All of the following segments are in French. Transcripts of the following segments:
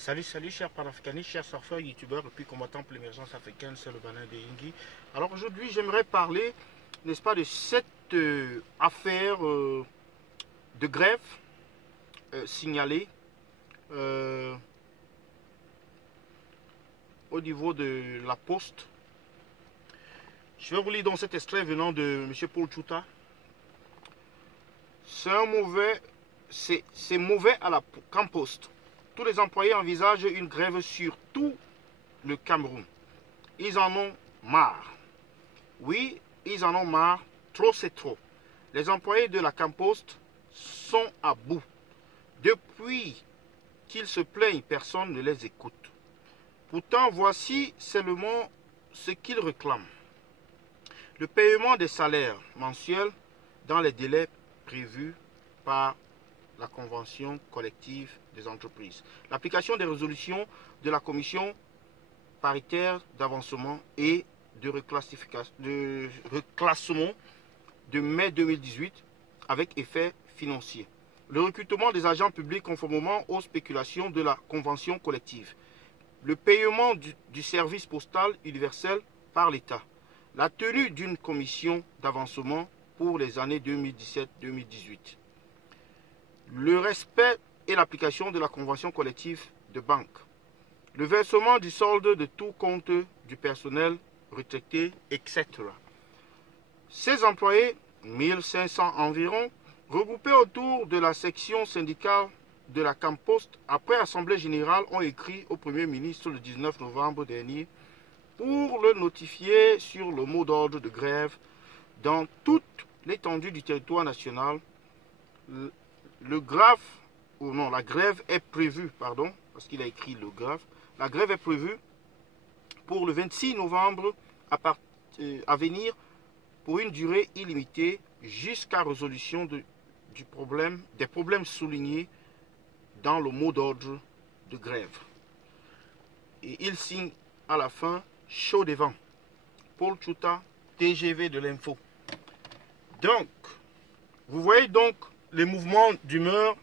Salut chers panafricanistes, chers surfeurs, youtubeurs et puis combattants pour l'émergence africaine, c'est le Banin de Yingui. Alors aujourd'hui j'aimerais parler, n'est-ce pas, de cette affaire de grève signalée au niveau de la Poste. Je vais vous lire donc cet extrait venant de M. Paul Tchouta. C'est mauvais à la Campost. Tous les employés envisagent une grève sur tout le Cameroun. Ils en ont marre. Oui, ils en ont marre. Trop, c'est trop. Les employés de la Campost sont à bout. Depuis qu'ils se plaignent, personne ne les écoute. Pourtant, voici seulement ce qu'ils réclament. Le paiement des salaires mensuels dans les délais prévus par la convention collective des entreprises. L'application des résolutions de la commission paritaire d'avancement et de reclassement de mai 2018 avec effet financier. Le recrutement des agents publics conformément aux spéculations de la convention collective. Le paiement du service postal universel par l'État. La tenue d'une commission d'avancement pour les années 2017-2018. Le respect et l'application de la convention collective de banque. Le versement du solde de tout compte du personnel retraité, etc. Ces employés, 1500 environ, regroupés autour de la section syndicale de la Campost, après Assemblée générale, ont écrit au Premier ministre le 19 novembre dernier pour le notifier sur le mot d'ordre de grève dans toute l'étendue du territoire national. La grève est prévue, parce qu'il a écrit le grave, la grève est prévue pour le 26 novembre à venir pour une durée illimitée jusqu'à résolution des problèmes soulignés dans le mot d'ordre de grève. Et il signe à la fin chaud des vents. Paul Tchouta, TGV de l'info. Donc, vous voyez donc les mouvements d'humeur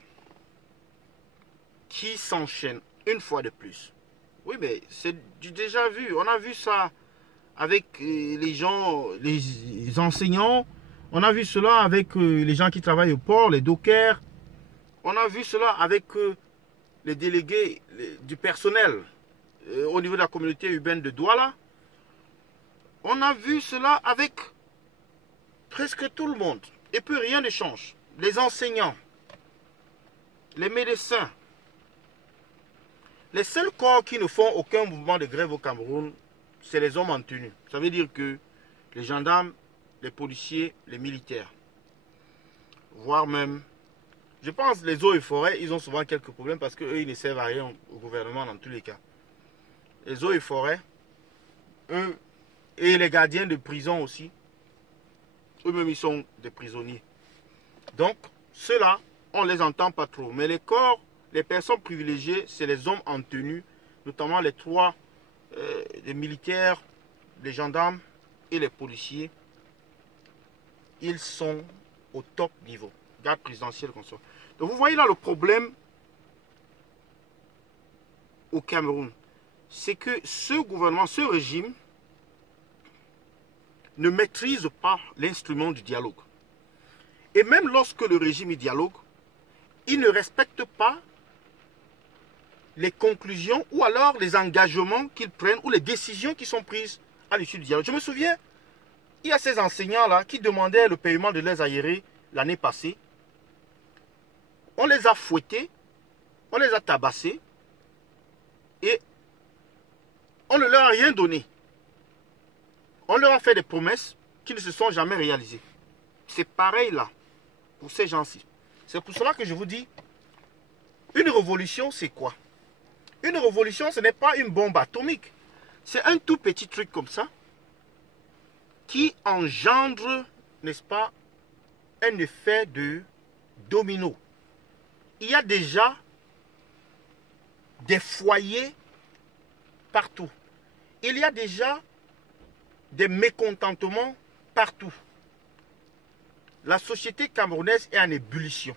qui s'enchaînent une fois de plus. Oui, mais c'est du déjà vu. On a vu ça avec les gens, les enseignants. On a vu cela avec les gens qui travaillent au port, les dockers. On a vu cela avec les délégués du personnel au niveau de la communauté urbaine de Douala. On a vu cela avec presque tout le monde. Et puis rien ne change. Les enseignants, les médecins, les seuls corps qui ne font aucun mouvement de grève au Cameroun, c'est les hommes en tenue. Ça veut dire que les gendarmes, les policiers, les militaires, voire même, je pense les eaux et forêts, ils ont souvent quelques problèmes parce qu'eux, ils ne servent à rien au gouvernement dans tous les cas. Les eaux et forêts, eux, et les gardiens de prison aussi, eux-mêmes, ils sont des prisonniers. Donc, ceux-là, on ne les entend pas trop. Mais les corps, les personnes privilégiées, c'est les hommes en tenue, notamment les militaires, les gendarmes et les policiers. Ils sont au top niveau. Garde présidentielle comme ça. Donc, vous voyez là le problème au Cameroun. C'est que ce gouvernement, ce régime, ne maîtrise pas l'instrument du dialogue. Et même lorsque le régime dialogue, il ne respecte pas les conclusions ou alors les engagements qu'ils prennent ou les décisions qui sont prises à l'issue du dialogue. Je me souviens, il y a ces enseignants-là qui demandaient le paiement de leurs aérés l'année passée. On les a fouettés, on les a tabassés et on ne leur a rien donné. On leur a fait des promesses qui ne se sont jamais réalisées. C'est pareil là, pour ces gens-ci. C'est pour cela que je vous dis, une révolution, c'est quoi? Une révolution, ce n'est pas une bombe atomique. C'est un tout petit truc comme ça qui engendre, n'est-ce pas, un effet de domino. Il y a déjà des foyers partout. Il y a déjà des mécontentements partout. La société camerounaise est en ébullition.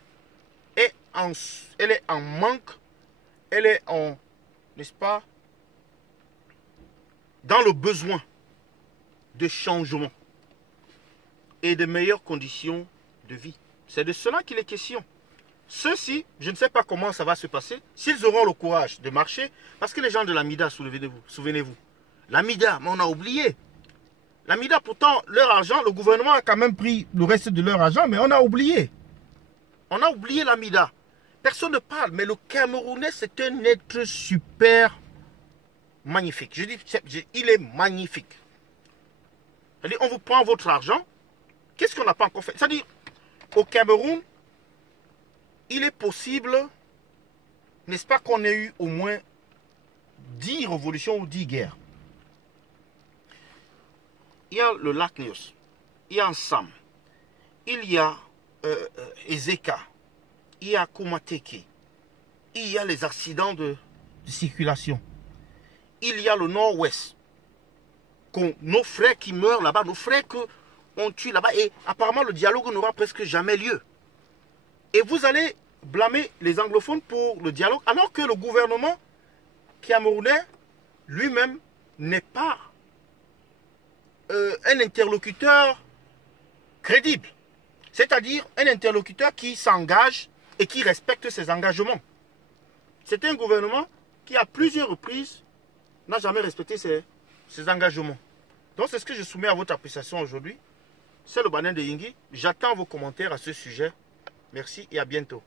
Elle est en manque, elle est en n'est-ce pas, dans le besoin de changement et de meilleures conditions de vie. C'est de cela qu'il est question. Ceux-ci, je ne sais pas comment ça va se passer, s'ils auront le courage de marcher, parce que les gens de la MIDA, souvenez-vous, la MIDA, mais on a oublié. La MIDA, pourtant, leur argent, le gouvernement a quand même pris le reste de leur argent, mais on a oublié. On a oublié la MIDA. Personne ne parle, mais le Camerounais, c'est un être super magnifique. Je dis, il est magnifique. C'est-à-dire, on vous prend votre argent. Qu'est-ce qu'on n'a pas encore fait? C'est-à-dire, au Cameroun, il est possible, n'est-ce pas, qu'on ait eu au moins 10 révolutions ou 10 guerres. Il y a le lac Nyos, il y a Ansam, il y a Ezeka, il y a Koumateke, il y a les accidents de circulation, il y a le nord-ouest, nos frères qui meurent là-bas, nos frères qu'on tue là-bas, et apparemment le dialogue n'aura presque jamais lieu. Et vous allez blâmer les anglophones pour le dialogue, alors que le gouvernement camerounais lui-même n'est pas un interlocuteur crédible. C'est-à-dire un interlocuteur qui s'engage et qui respecte ses engagements. C'est un gouvernement qui, à plusieurs reprises, n'a jamais respecté ses engagements. Donc c'est ce que je soumets à votre appréciation aujourd'hui. C'est le Banin de Yingui. J'attends vos commentaires à ce sujet. Merci et à bientôt.